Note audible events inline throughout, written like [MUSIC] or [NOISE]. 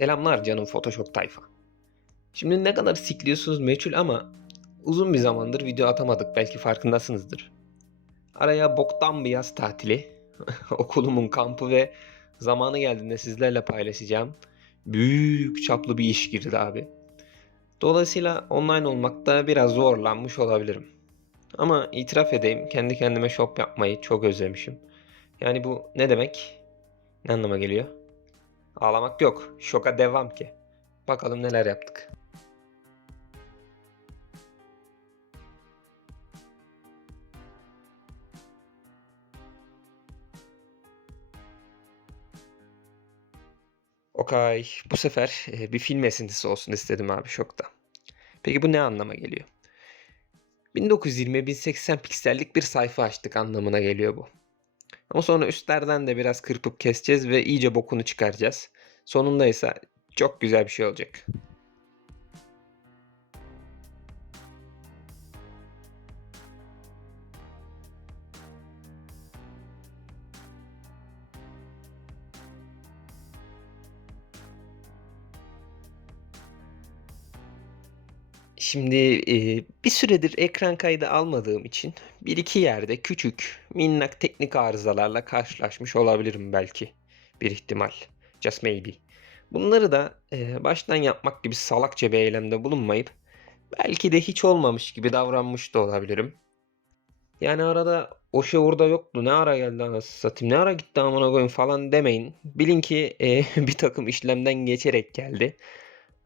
Selamlar canım Photoshop tayfa. Şimdi ne kadar sikliyorsunuz meçhul ama uzun bir zamandır video atamadık belki farkındasınızdır. Araya boktan bir yaz tatili, [LAUGHS] okulumun kampı ve zamanı geldiğinde sizlerle paylaşacağım büyük çaplı bir iş girdi abi. Dolayısıyla online olmakta biraz zorlanmış olabilirim. Ama itiraf edeyim kendi kendime shop yapmayı çok özlemişim. Yani bu ne demek? Ne anlama geliyor? Ağlamak yok. Şoka devam ki. Bakalım neler yaptık. Okay, bu sefer e, bir film esintisi olsun istedim abi şokta. Peki bu ne anlama geliyor? 1920 1080 piksellik bir sayfa açtık anlamına geliyor bu. Ama sonra üstlerden de biraz kırpıp keseceğiz ve iyice bokunu çıkaracağız. Sonunda ise çok güzel bir şey olacak. Şimdi e, bir süredir ekran kaydı almadığım için bir iki yerde küçük minnak teknik arızalarla karşılaşmış olabilirim belki. Bir ihtimal. Just maybe. Bunları da e, baştan yapmak gibi salakça bir eylemde bulunmayıp belki de hiç olmamış gibi davranmış da olabilirim. Yani arada o şey orada yoktu. Ne ara geldi anasını satayım. Ne ara gitti amına koyayım falan demeyin. Bilin ki e, [LAUGHS] bir takım işlemden geçerek geldi.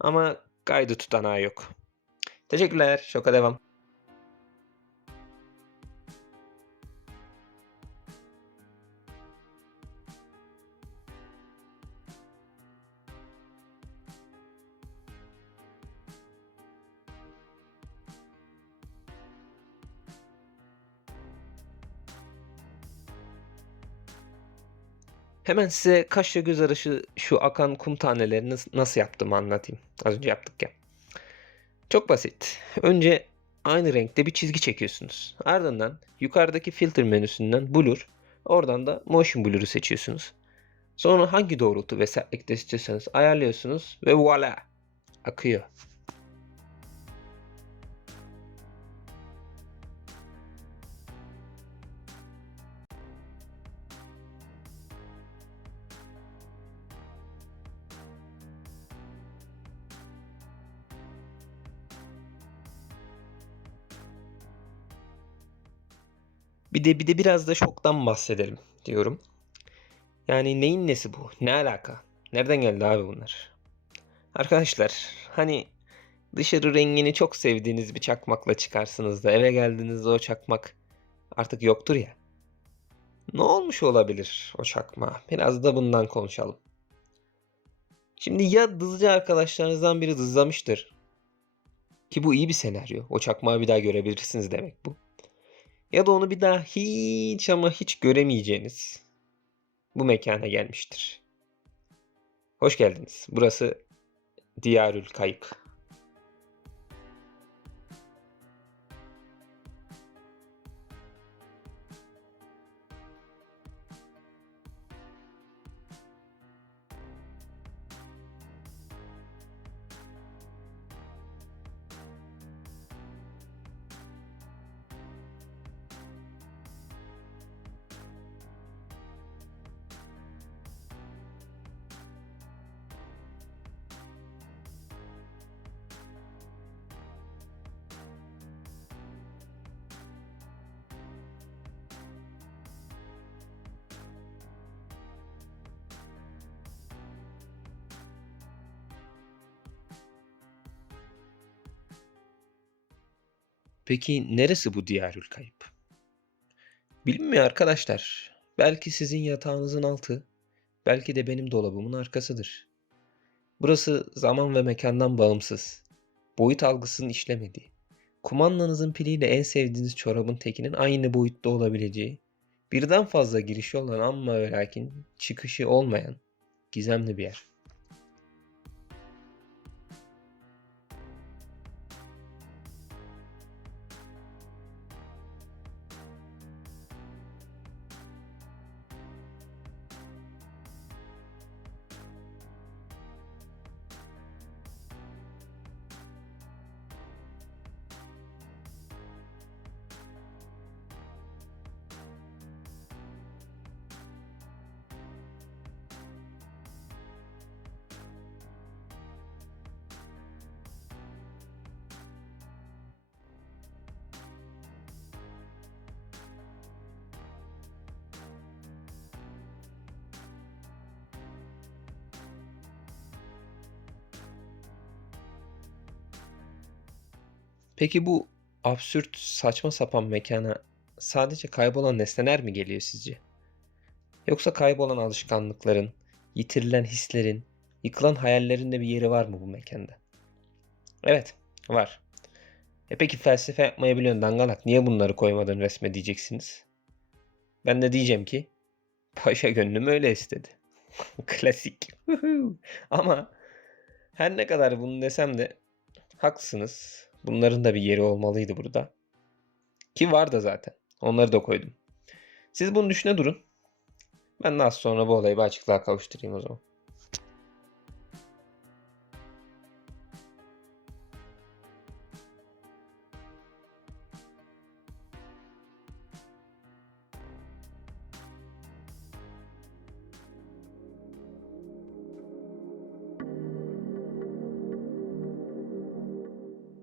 Ama kaydı tutanağı yok. Teşekkürler. Şoka devam. Hemen size kaşla göz arası şu akan kum tanelerini nasıl yaptığımı anlatayım. Az önce yaptık ya. Çok basit. [LAUGHS] Önce aynı renkte bir çizgi çekiyorsunuz. Ardından yukarıdaki filter menüsünden blur, oradan da motion blur'u seçiyorsunuz. Sonra hangi doğrultu ve sertlikte istiyorsanız ayarlıyorsunuz ve voila! Akıyor. Bir de bir de biraz da şoktan bahsedelim diyorum. Yani neyin nesi bu? Ne alaka? Nereden geldi abi bunlar? Arkadaşlar hani dışarı rengini çok sevdiğiniz bir çakmakla çıkarsınız da eve geldiğinizde o çakmak artık yoktur ya. Ne olmuş olabilir o çakmağa? Biraz da bundan konuşalım. Şimdi ya dızcı arkadaşlarınızdan biri dızlamıştır. Ki bu iyi bir senaryo. O çakmağı bir daha görebilirsiniz demek bu. Ya da onu bir daha hiç ama hiç göremeyeceğiniz bu mekana gelmiştir. Hoş geldiniz. Burası Diyarül Kayıp. Peki neresi bu Diyarül Kayıp? Bilinmiyor arkadaşlar. Belki sizin yatağınızın altı, belki de benim dolabımın arkasıdır. Burası zaman ve mekandan bağımsız. Boyut algısının işlemediği. Kumandanızın piliyle en sevdiğiniz çorabın tekinin aynı boyutta olabileceği, birden fazla girişi olan ama ve lakin çıkışı olmayan gizemli bir yer. Peki bu absürt saçma sapan mekana sadece kaybolan nesneler mi geliyor sizce? Yoksa kaybolan alışkanlıkların, yitirilen hislerin, yıkılan hayallerin de bir yeri var mı bu mekanda? Evet, var. E peki felsefe yapmayı biliyorsun dangalak. Niye bunları koymadın resme diyeceksiniz. Ben de diyeceğim ki paşa gönlüm öyle istedi. [LAUGHS] Klasik. Ama her ne kadar bunu desem de haklısınız. Bunların da bir yeri olmalıydı burada. Ki var da zaten. Onları da koydum. Siz bunun düşüne durun. Ben de az sonra bu olayı bir açıklığa kavuşturayım o zaman.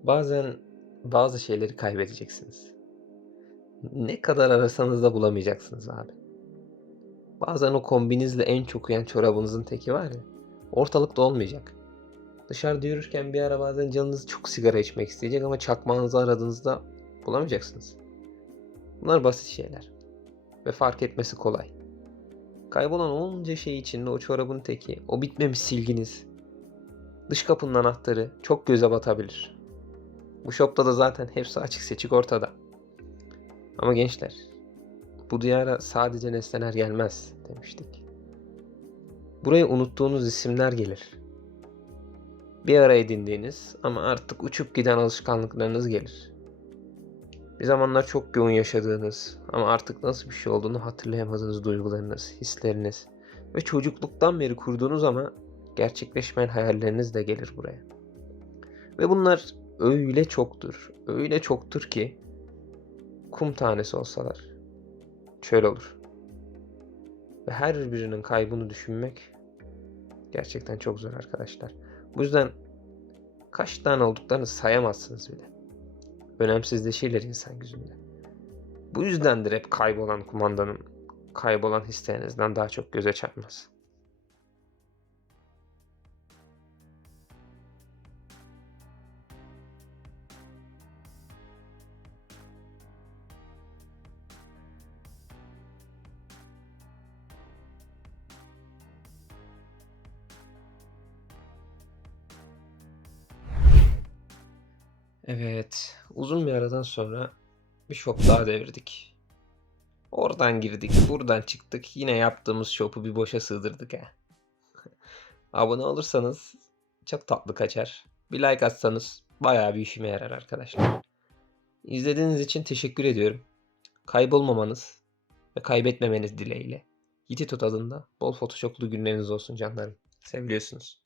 Bazen bazı şeyleri kaybedeceksiniz. Ne kadar arasanız da bulamayacaksınız abi. Bazen o kombinizle en çok uyan çorabınızın teki var ya, ortalıkta olmayacak. Dışarıda yürürken bir ara bazen canınız çok sigara içmek isteyecek ama çakmağınızı aradığınızda bulamayacaksınız. Bunlar basit şeyler. Ve fark etmesi kolay. Kaybolan onca şey içinde o çorabın teki, o bitmemiş silginiz, dış kapının anahtarı çok göze batabilir. Bu shopta da zaten hepsi açık seçik ortada. Ama gençler, bu diyara sadece nesneler gelmez demiştik. Buraya unuttuğunuz isimler gelir. Bir ara edindiğiniz ama artık uçup giden alışkanlıklarınız gelir. Bir zamanlar çok yoğun yaşadığınız ama artık nasıl bir şey olduğunu hatırlayamadığınız duygularınız, hisleriniz ve çocukluktan beri kurduğunuz ama gerçekleşmeyen hayalleriniz de gelir buraya. Ve bunlar öyle çoktur, öyle çoktur ki kum tanesi olsalar çöl olur. Ve her birinin kaybını düşünmek gerçekten çok zor arkadaşlar. Bu yüzden kaç tane olduklarını sayamazsınız bile. Önemsizleşirler insan gözünde. Bu yüzdendir hep kaybolan kumandanın kaybolan hislerinizden daha çok göze çarpmaz. Evet, uzun bir aradan sonra bir shop daha devirdik. Oradan girdik, buradan çıktık. Yine yaptığımız shop'u bir boşa sığdırdık ha. [LAUGHS] Abone olursanız çok tatlı kaçar. Bir like atsanız bayağı bir işime yarar arkadaşlar. İzlediğiniz için teşekkür ediyorum. Kaybolmamanız ve kaybetmemeniz dileğiyle. Yititot adında bol photoshoplu günleriniz olsun canlarım. Seviliyorsunuz.